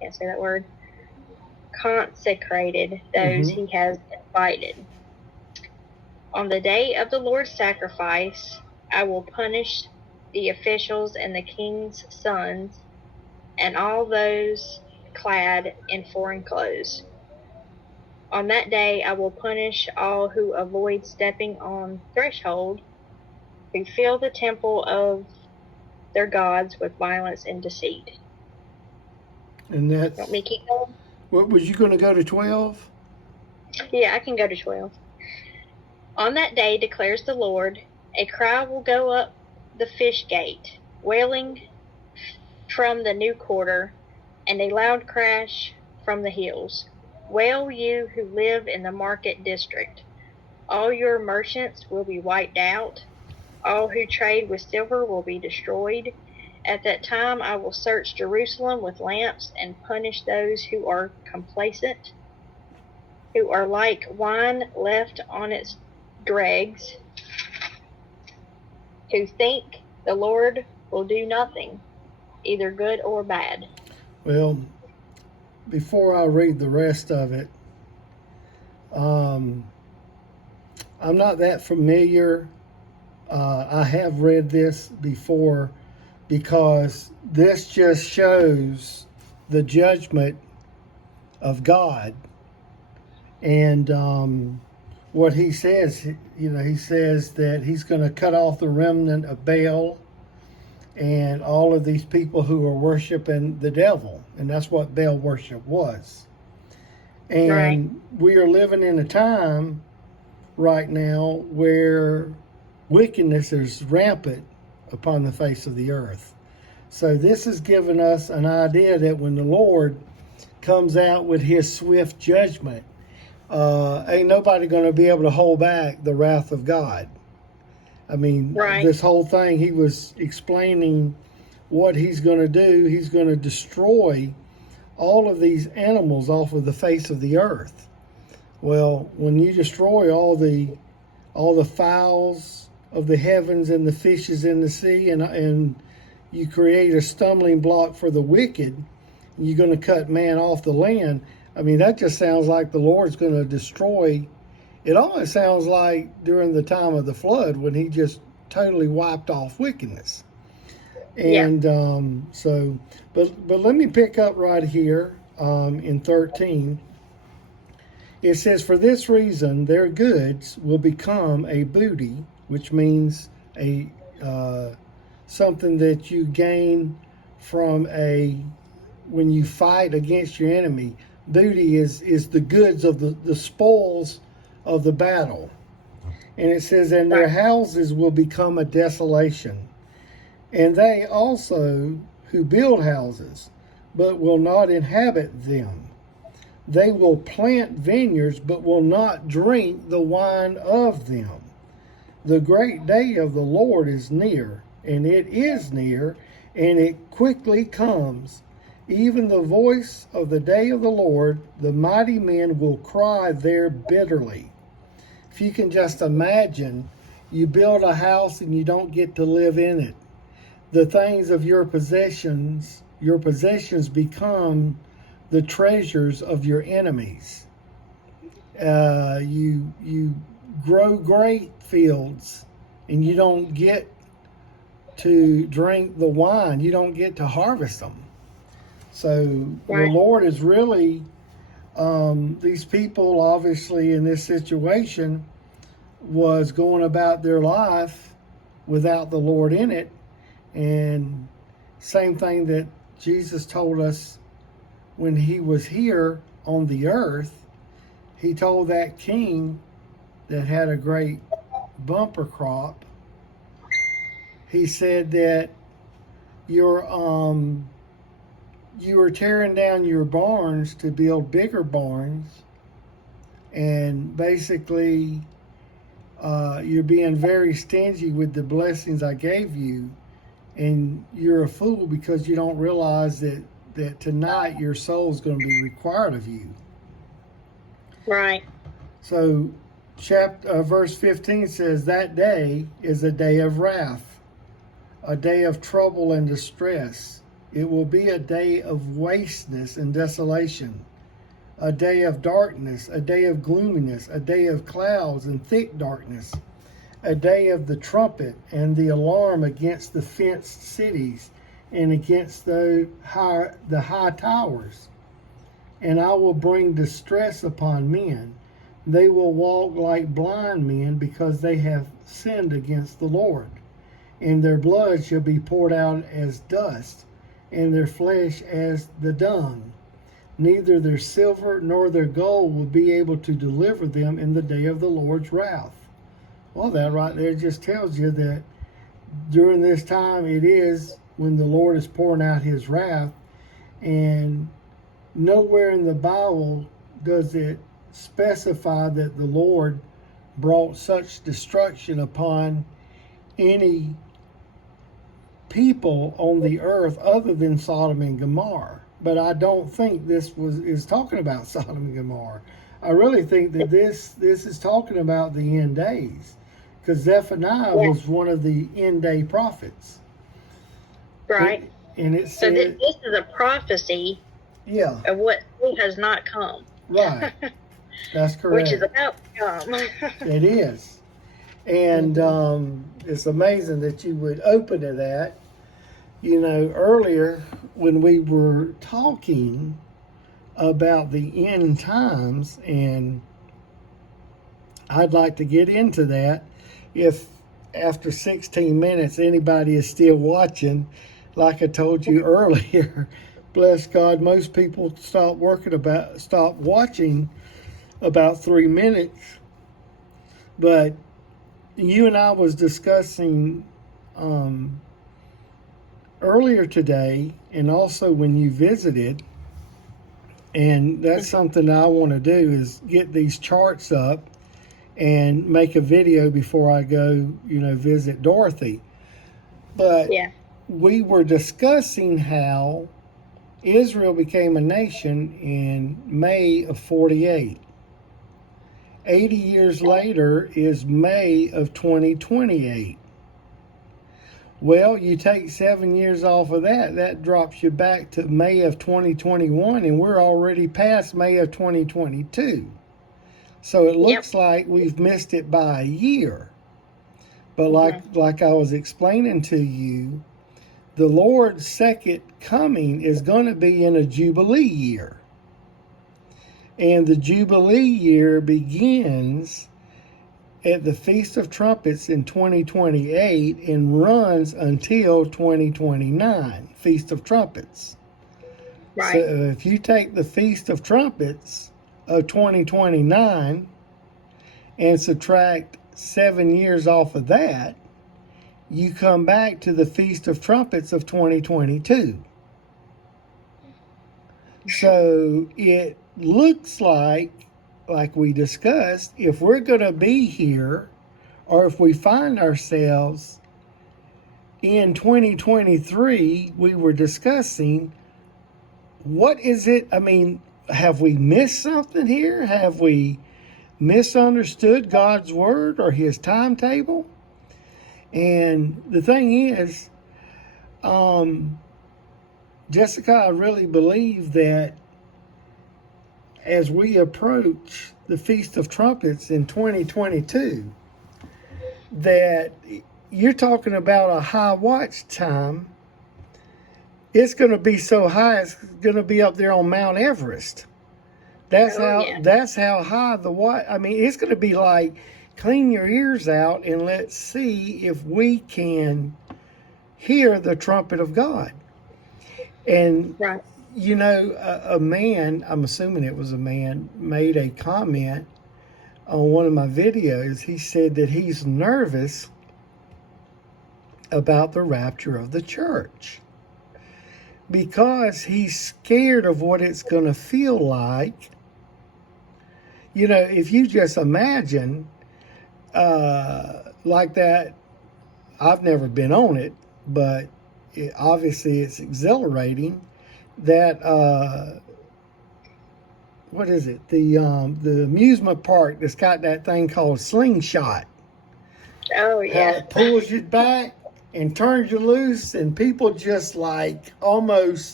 can't say that word, consecrated those he has invited. On the day of the Lord's sacrifice, I will punish the officials and the king's sons and all those clad in foreign clothes. On that day, I will punish all who avoid stepping on threshold, who fill the temple of their gods with violence and deceit. And that's... Want me to keep going? What, was you going to go to 12? Yeah, I can go to 12. On that day, declares the Lord, a cry will go up the fish gate, wailing from the new quarter, and a loud crash from the hills. Wail, you who live in the market district. All your merchants will be wiped out. All who trade with silver will be destroyed. At that time I will search Jerusalem with lamps and punish those who are complacent, who are like wine left on its dregs, who think the Lord will do nothing, either good or bad. Well, before I read the rest of it, I'm not that familiar. I have read this before because this just shows the judgment of God. And what he says, he says that he's going to cut off the remnant of Baal and all of these people who are worshiping the devil. And that's what Baal worship was. And we are living in a time right now where wickedness is rampant upon the face of the earth. So this has given us an idea that when the Lord comes out with his swift judgment, ain't nobody going to be able to hold back the wrath of God. I mean, this whole thing, he was explaining what he's going to do. He's going to destroy all of these animals off of the face of the earth. Well, when you destroy all the fowls of the heavens and the fishes in the sea, and you create a stumbling block for the wicked, you're going to cut man off the land. I mean, that just sounds like the Lord's going to destroy. It almost sounds like during the time of the flood when he just totally wiped off wickedness. And but let me pick up right here in 13. It says, for this reason, their goods will become a booty, which means a something that you gain from when you fight against your enemy. Booty is the goods of the spoils of the battle. And it says, and their houses will become a desolation. And they also who build houses, but will not inhabit them. They will plant vineyards, but will not drink the wine of them. The great day of the Lord is near, and it is near, and it quickly comes. Even the voice of the day of the Lord, the mighty men will cry there bitterly. If you can just imagine, you build a house and you don't get to live in it. The things of your possessions become the treasures of your enemies. You grow grape fields and you don't get to drink the wine. You don't get to harvest them. So the Lord is really, these people obviously in this situation was going about their life without the Lord in it. And same thing that Jesus told us when he was here on the earth. He told that king that had a great bumper crop, he said that you are tearing down your barns to build bigger barns, and basically you're being very stingy with the blessings I gave you, and you're a fool because you don't realize that tonight your soul is going to be required of you. Right. So verse 15 says, that day is a day of wrath, a day of trouble and distress. It will be a day of wasteness and desolation, a day of darkness, a day of gloominess, a day of clouds and thick darkness, a day of the trumpet and the alarm against the fenced cities and against the high towers. And I will bring distress upon men. They will walk like blind men because they have sinned against the Lord. And their blood shall be poured out as dust, and their flesh as the dung. Neither their silver nor their gold will be able to deliver them in the day of the Lord's wrath. Well, that right there just tells you that during this time it is when the Lord is pouring out his wrath, and nowhere in the Bible does it specify that the Lord brought such destruction upon any people on the earth other than Sodom and Gomorrah. But I don't think this is talking about Sodom and Gomorrah. I really think that this is talking about the end days, because Zephaniah was one of the end day prophets. Right. And it said, so this is a prophecy of what has not come. Right. That's correct. Which is about to come. It is. And it's amazing that you would open to that. You know, earlier when we were talking about the end times, and I'd like to get into that. If after 16 minutes anybody is still watching, like I told you earlier, bless God, most people stop watching about 3 minutes. But you and I was discussing earlier today, and also when you visited, and that's something I want to do, is get these charts up and make a video before I go, visit Dorothy. But we were discussing how Israel became a nation in May of 48. 80 years later is May of 2028. Well, you take 7 years off of that, that drops you back to May of 2021, and we're already past May of 2022. So it looks like we've missed it by a year. But like I was explaining to you, the Lord's second coming is going to be in a Jubilee year. And the Jubilee year begins at the Feast of Trumpets in 2028 and runs until 2029, Feast of Trumpets. Right. So if you take the Feast of Trumpets of 2029 and subtract 7 years off of that, you come back to the Feast of Trumpets of 2022. So it looks like we discussed, if we're going to be here, or if we find ourselves in 2023, we were discussing, what is it? I mean, have we missed something here? Have we misunderstood God's word or his timetable? And the thing is, Jessica, I really believe that as we approach the Feast of Trumpets in 2022, that you're talking about a high watch time. It's going to be so high, it's going to be up there on Mount Everest. That's how high the watch. I mean, it's going to be like, clean your ears out and let's see if we can hear the trumpet of God. And a man, I'm assuming it was a man, made a comment on one of my videos. He said that he's nervous about the rapture of the church because he's scared of what it's going to feel like. If you just imagine like that, I've never been on it, but obviously it's exhilarating. That what is it? The amusement park that's got that thing called slingshot. Oh yeah. How it pulls you back and turns you loose, and people just like almost